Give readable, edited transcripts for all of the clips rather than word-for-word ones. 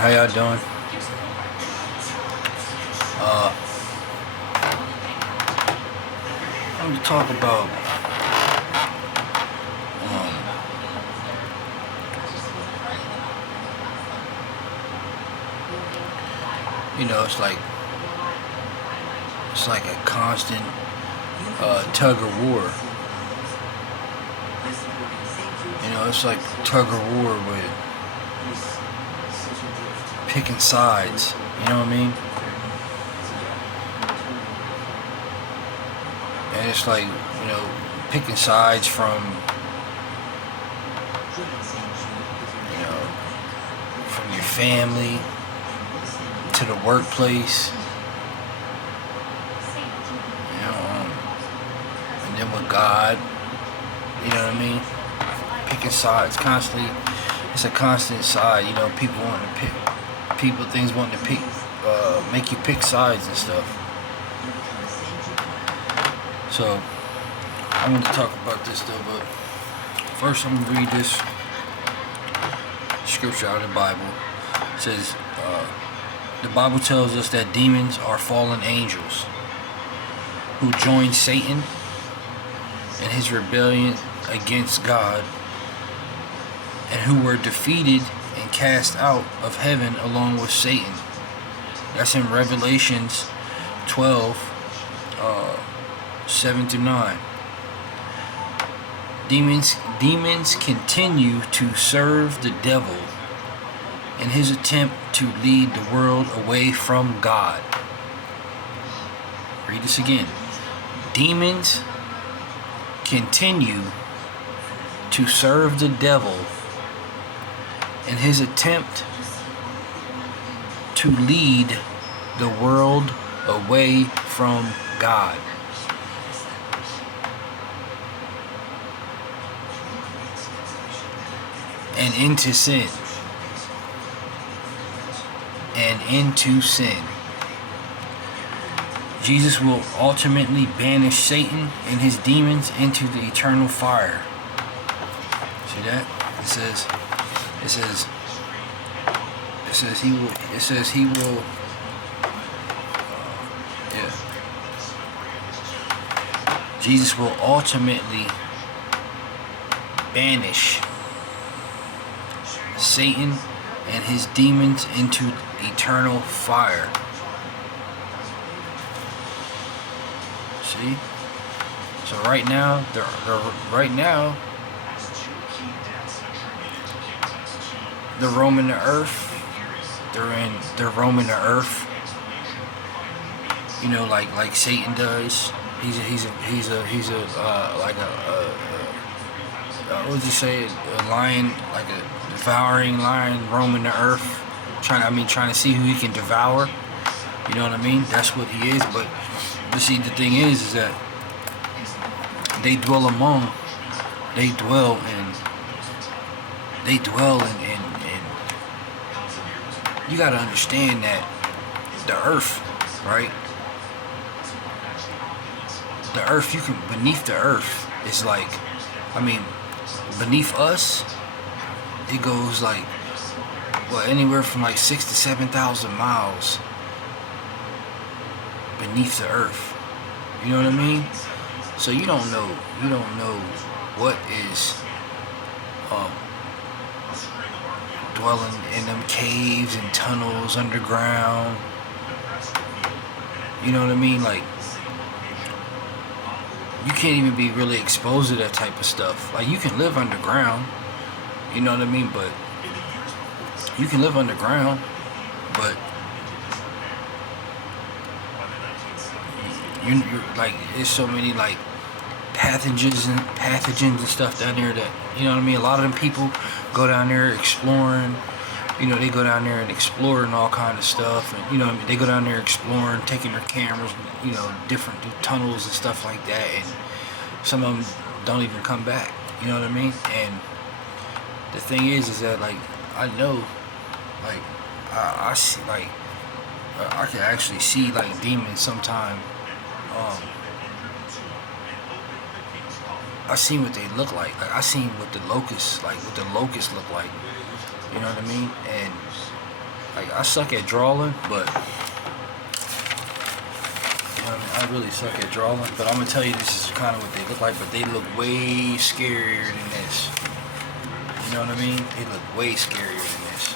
How y'all doing? Uh, I want to talk about, um, it's like a constant tug of war. It's like tug of war with picking sides. You know what I mean? And it's like picking sides from your family to the workplace. And then with God. You know what I mean? Picking sides constantly. It's a constant side. People wanting to pick. Things wanting to pick, make you pick sides and stuff. So I want to talk about this though, but first I'm gonna read this scripture out of the Bible. It says, the Bible tells us that demons are fallen angels who joined Satan in his rebellion against God, and who were defeated and cast out of heaven along with Satan. That's in Revelations 12, 7-9. Demons continue to serve the devil in his attempt to lead the world away from God. Read this again. Demons continue to serve the devil in his attempt to lead the world away from God. And into sin. Jesus will ultimately banish Satan and his demons into the eternal fire. See that? He will Jesus will ultimately banish Satan and his demons into eternal fire. See? So right now, they're roaming the earth. They're roaming the earth. Like Satan does. He's what would you say? A lion, like a devouring lion roaming the earth, trying to see who he can devour. You know what I mean? That's what he is. But see, the thing is that they dwell in you gotta understand that the earth, right? The earth, beneath the earth is beneath us, it goes anywhere from 6,000 to 7,000 miles beneath the earth. You know what I mean? So you don't know what is dwelling in them caves and tunnels underground. You know what I mean? You can't even be really exposed to that type of stuff. You can live underground, you know what I mean? But you can live underground, but you're there's so many pathogens and stuff down there that, you know what I mean? A lot of them people go down there exploring. They go down there and explore and all kind of stuff, and they go down there exploring, taking their cameras, different tunnels and stuff like that, and some of them don't even come back. You know what I mean? And the thing is that I know, I see, I can actually see demons sometime. I seen what they look like. I seen what the locusts look like. You know what I mean? And Like, I suck at drawing, but you know what I mean? I really suck at drawing. But I'm gonna tell you, this is kind of what they look like. But they look way scarier than this. You know what I mean? They look way scarier than this.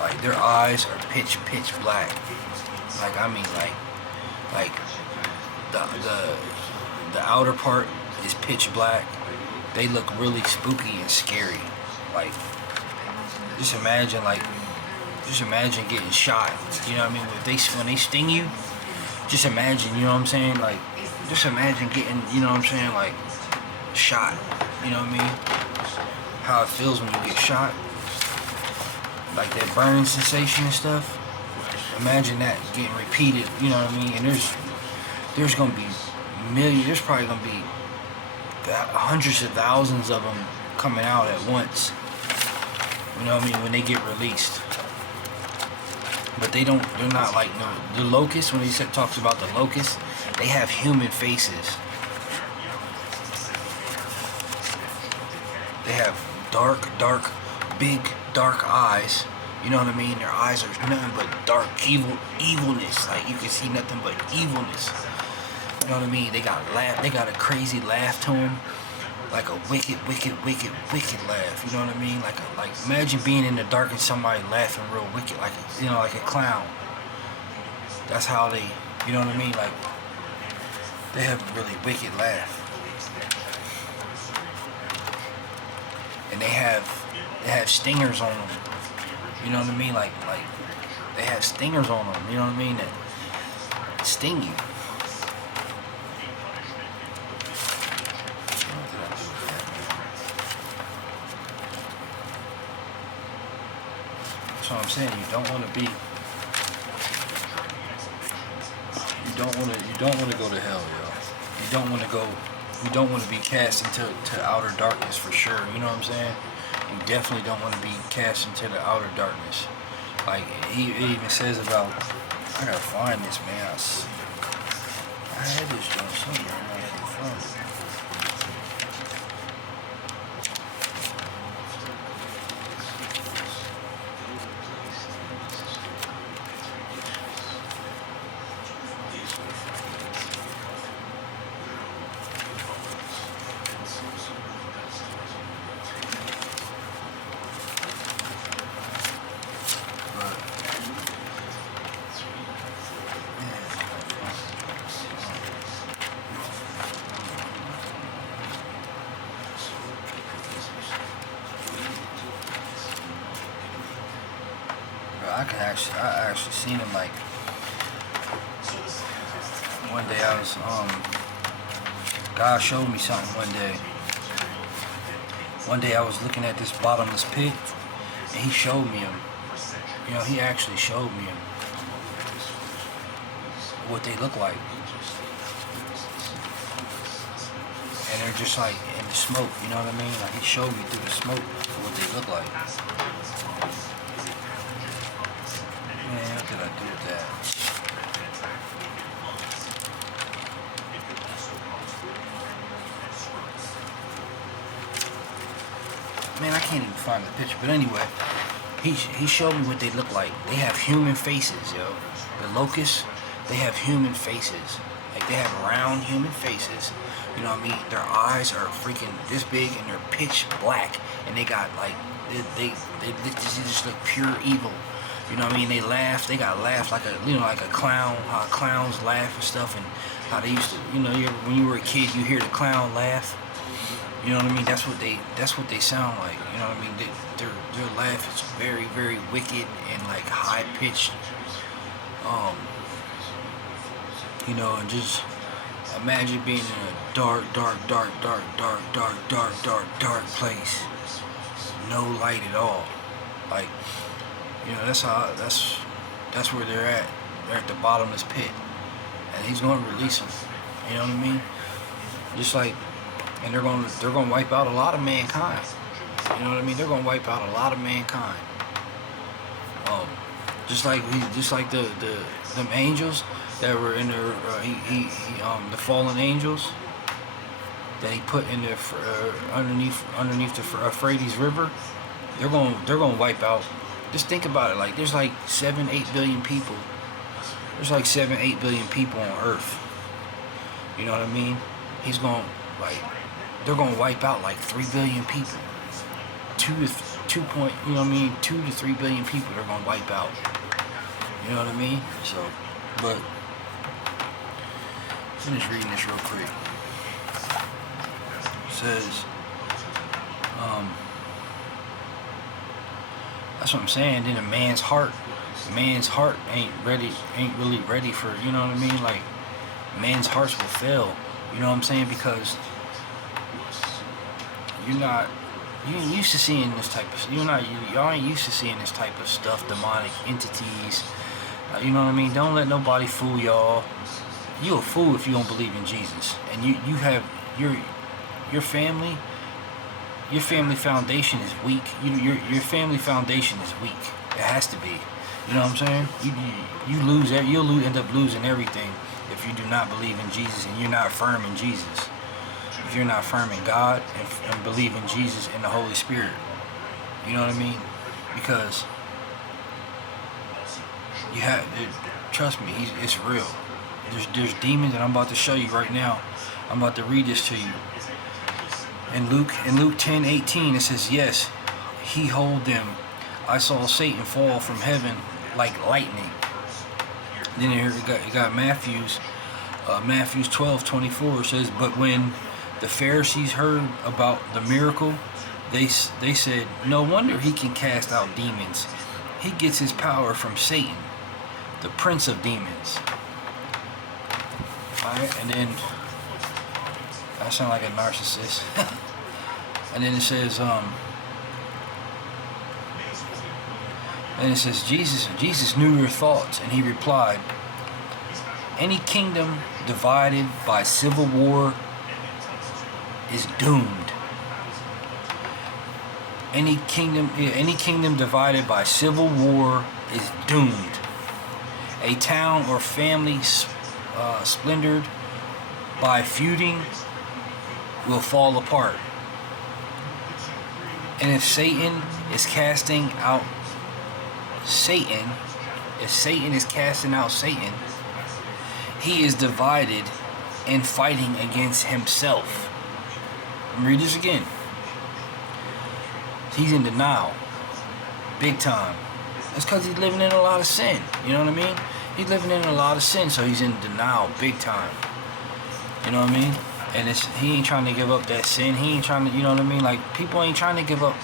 Like, their eyes are pitch black. Like, I mean, like the outer part is pitch black. They look really spooky and scary. Like, just imagine getting shot. You know what I mean? When they sting you, just imagine. You know what I'm saying? Like, just imagine getting. You know what I'm saying? Like, shot. You know what I mean? How it feels when you get shot. Like that burning sensation and stuff. Imagine that getting repeated. You know what I mean? And there's gonna be millions. There's probably gonna be hundreds of thousands of them coming out at once. You know what I mean? When they get released. But they're not like, no, the locusts, when he talks about the locusts, they have human faces. They have big, dark eyes. You know what I mean? Their eyes are nothing but dark evilness. Like, you can see nothing but evilness. You know what I mean? They got a crazy laugh to them. Like a wicked laugh. You know what I mean? Like imagine being in the dark and somebody laughing real wicked, like like a clown. That's how they, you know what I mean? Like, they have a really wicked laugh. And they have stingers on them. You know what I mean? Like they have stingers on them. You know what I mean? That sting you. That's what I'm saying. You don't want to be. You don't want to go to hell, yo. You don't want to go. You don't want to be cast into outer darkness for sure. You know what I'm saying? You definitely don't want to be cast into the outer darkness. Like, it even says about. I gotta find this, man. I had this joint somewhere. I gotta find it. I actually seen him, like, one day. I was God showed me something one day. One day I was looking at this bottomless pit, and he showed me him. You know, he actually showed me him. What they look like. And they're just like in the smoke, you know what I mean? Like, he showed me through the smoke what they look like. Man, what did I do with that? Man, I can't even find the picture. But anyway, he showed me what they look like. They have human faces, yo. The locusts, they have human faces. Like, they have round human faces. You know what I mean? Their eyes are freaking this big and they're pitch black. And they got, like, they just look pure evil. You know what I mean? They laugh. They got laugh like a clown. How clowns laugh and stuff, and how they used to. You know, when you were a kid, you hear the clown laugh. You know what I mean? That's what they sound like. You know what I mean? Their laugh is very, very wicked and like high pitched. You know, and just imagine being in a dark place, no light at all. Like, you know, that's where they're at. They're at the bottomless pit, and he's going to release them. You know what I mean? Just like, and they're going to wipe out a lot of mankind. You know what I mean? They're going to wipe out a lot of mankind. Just like them angels, that were in the the fallen angels that he put in the underneath the Euphrates River. They're going to wipe out. Just think about it. Like there's like 7-8 billion people. There's like 7-8 billion people on Earth. You know what I mean? He's going like they're going to wipe out like 3 billion people. 2 to 2 point. You know what I mean? 2 to 3 billion people they're going to wipe out. You know what I mean? So, but finish reading this real quick. It says, that's what I'm saying. Then a man's heart ain't really ready for, you know what I mean? Like, man's hearts will fail. You know what I'm saying? Because you ain't used to seeing this type of, y'all ain't used to seeing this type of stuff, demonic entities. You know what I mean? Don't let nobody fool y'all. You a fool if you don't believe in Jesus, and you have your family foundation is weak. Your family foundation is weak. It has to be. You know what I'm saying? You'll end up losing everything if you do not believe in Jesus and you're not firm in Jesus. If you're not firm in God and believe in Jesus and the Holy Spirit. You know what I mean? Because you have, trust me, it's real. There's demons that I'm about to show you right now. I'm about to read this to you. In Luke 10:18 it says, yes, he hold them. I saw Satan fall from heaven like lightning. Then here you got Matthew's 12:24 says, but when the Pharisees heard about the miracle, they said, no wonder he can cast out demons. He gets his power from Satan, the prince of demons. Alright, and then I sound like a narcissist. And then it says, Jesus knew your thoughts, and he replied, any kingdom divided by civil war is doomed. Any kingdom divided by civil war is doomed. A town or family splintered by feuding will fall apart. And if Satan is casting out Satan, he is divided and fighting against himself. Let me read this again. He's in denial. Big time. That's because he's living in a lot of sin. You know what I mean? He's living in a lot of sin, so he's in denial big time. You know what I mean? And he ain't trying to give up that sin. He ain't trying to, you know what I mean? Like, people ain't trying to give up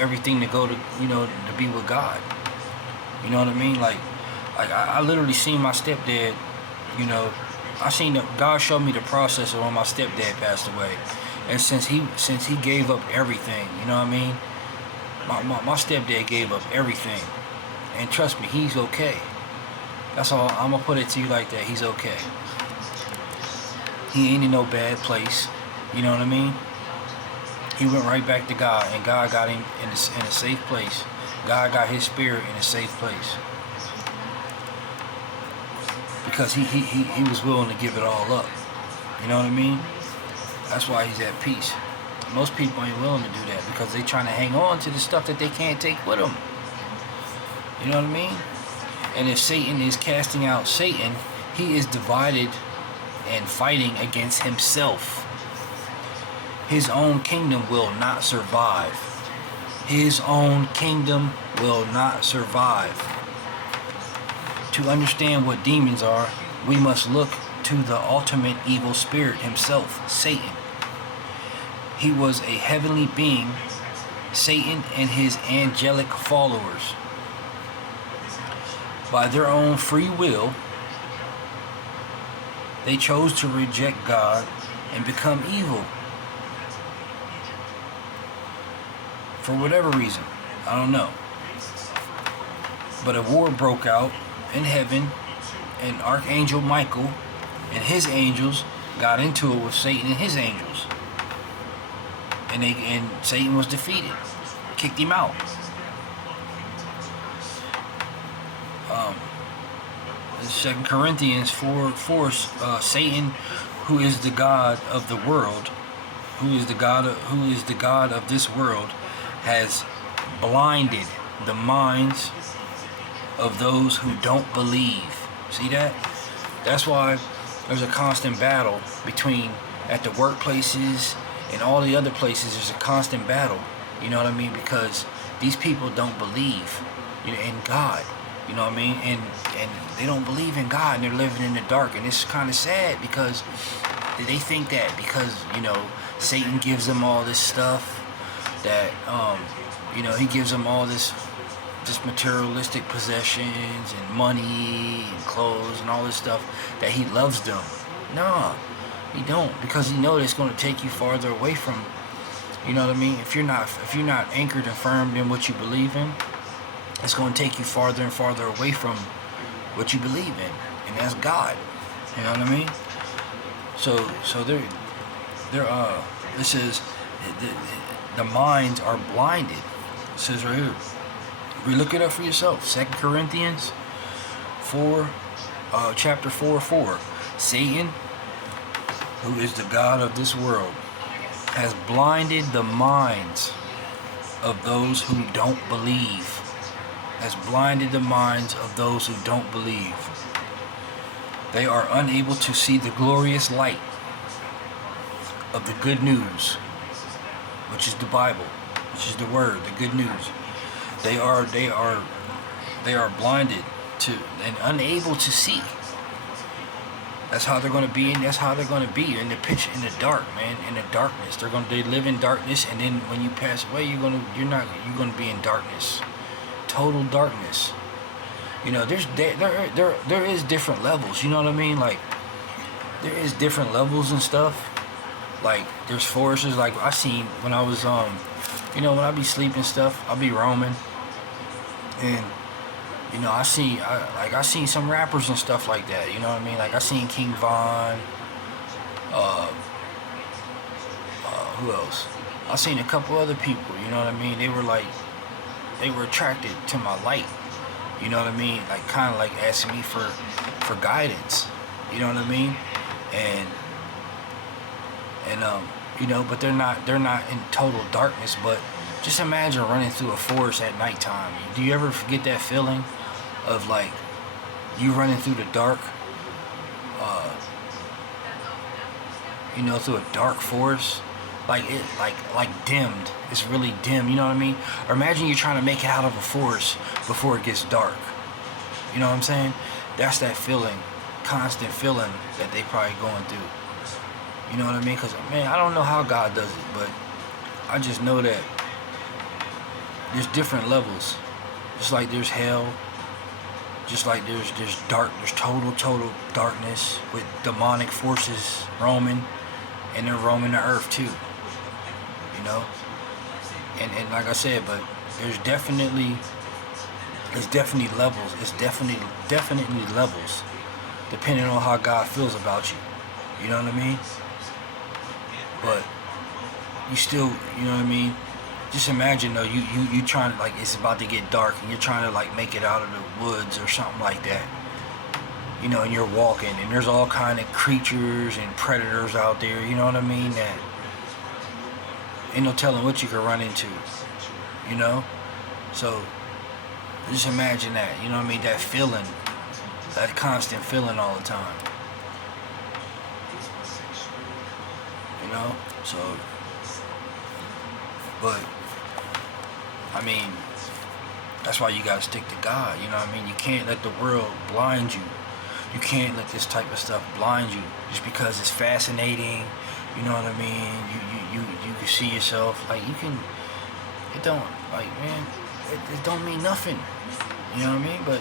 everything to go to, to be with God. You know what I mean? Like I literally seen my stepdad, God showed me the process of when my stepdad passed away. And since he gave up everything, you know what I mean? My stepdad gave up everything. And trust me, he's okay. That's all. I'm going to put it to you like that. He's okay. He ain't in no bad place. You know what I mean? He went right back to God, and God got him in a safe place. God got his spirit in a safe place. Because he was willing to give it all up. You know what I mean? That's why he's at peace. Most people ain't willing to do that because they trying to hang on to the stuff that they can't take with them. You know what I mean? And if Satan is casting out Satan, he is divided and fighting against himself. His own kingdom will not survive. His own kingdom will not survive. To understand what demons are, we must look to the ultimate evil spirit himself, Satan. He was a heavenly being, Satan and his angelic followers. By their own free will, they chose to reject God and become evil. For whatever reason, I don't know. But a war broke out in heaven, and Archangel Michael and his angels got into it with Satan and his angels. And Satan was defeated, kicked him out. Second Corinthians 4, Satan, who is the god of the world, who is the god of this world, has blinded the minds of those who don't believe. See that? That's why there's a constant battle between, at the workplaces and all the other places, there's a constant battle. You know what I mean? Because these people don't believe, in God. You know what I mean? And they don't believe in God, and they're living in the dark. And it's kind of sad because they think that because, Satan gives them all this stuff, that, he gives them all this materialistic possessions and money and clothes and all this stuff, that he loves them. No, he don't, because he knows it's going to take you farther away from, you know what I mean? If you're not anchored and firm in what you believe in, it's going to take you farther and farther away from what you believe in, and that's God. You know what I mean? So this is the minds are blinded. It says right here. Look it up for yourself. 2 Corinthians 4, chapter 4:4. Satan, who is the god of this world, has blinded the minds of those who don't believe. Has blinded the minds of those who don't believe. They are unable to see the glorious light of the good news, which is the Bible, which is the word, the good news. They are blinded to and unable to see. That's how they're going to be, and that's how they're going to be in the pitch, in the dark, man, in the darkness. They live in darkness, and then when you pass away, you're going to be in darkness, total darkness. There is different levels. You know what I mean? Like, there is different levels and stuff. Like, there's forces. Like, I seen when I was when I be sleeping stuff, I'll be roaming, and I seen some rappers and stuff like that. You know what I mean? Like, I seen King Von. Who else? I seen a couple other people. You know what I mean? They were attracted to my light. You know what I mean? Like, kind of like asking me for guidance. You know what I mean? And but they're not in total darkness. But just imagine running through a forest at nighttime. Do you ever forget that feeling of, like, you running through the dark, through a dark forest, like dimmed. It's really dim. You know what I mean? Or imagine you're trying to make it out of a forest before it gets dark. You know what I'm saying? That's that feeling, constant feeling that they probably going through. You know what I mean? Because, man, I don't know how God does it, but I just know that there's different levels. Just like there's hell, just like there's dark, there's total darkness with demonic forces roaming, and they're roaming the earth too. And like I said, but there's definitely levels. It's definitely levels, depending on how God feels about you. You know what I mean? But you still, you know what I mean? Just imagine though, you trying to, like, it's about to get dark and you're trying to, like, make it out of the woods or something like that. And you're walking and there's all kind of creatures and predators out there, you know what I mean? That ain't no telling what you could run into, So just imagine that, you know what I mean? That feeling, that constant feeling all the time. So, but, I mean, that's why you gotta stick to God, you know what I mean? You can't let the world blind you. You can't let this type of stuff blind you just because it's fascinating, you know what I mean? You can see yourself, like, it don't, like, man, it don't mean nothing, you know what I mean? But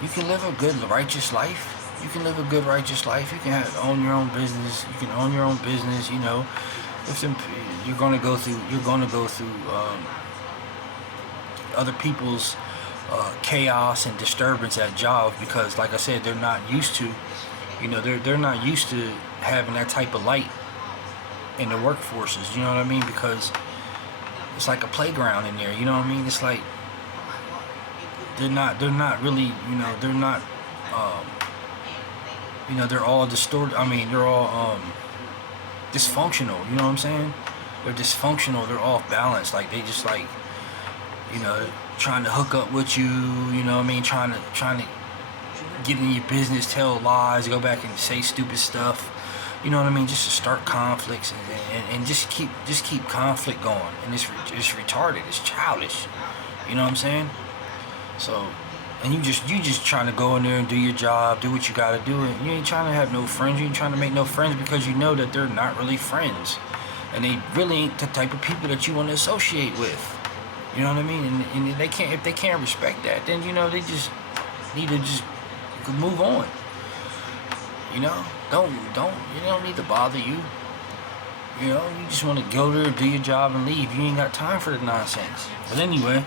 you can live a good, righteous life. You can live a good, righteous life. You can own your own business. You can own your own business. If you're gonna go through other people's chaos and disturbance at jobs, because, like I said, they're not used to, they're not used to having that type of light in the workforces. You know what I mean? Because it's like a playground in there. You know what I mean? It's like they're not really, they're not, they're all distorted. I mean, they're all dysfunctional. You know what I'm saying? They're dysfunctional. They're off balance. Like they just like, trying to hook up with you. You know what I mean? Trying to get in your business, tell lies, go back and say stupid stuff. You know what I mean? Just to start conflicts and just keep conflict going. And it's retarded. It's childish. You know what I'm saying? So, and you just trying to go in there and do your job, do what you gotta do. And you ain't trying to have no friends. You ain't trying to make no friends because you know that they're not really friends, and they really ain't the type of people that you want to associate with. You know what I mean? And they can't, if they can't respect that, then they just need to just move on. Don't need to bother you. You just want to go there, do your job, and leave. You ain't got time for the nonsense. But anyway,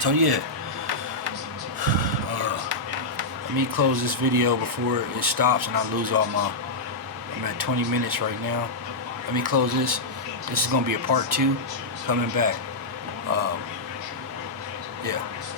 so yeah, let me close this video before it stops and I lose all my. I'm at 20 minutes right now. Let me close this. This is gonna be a part 2 coming back. Yeah.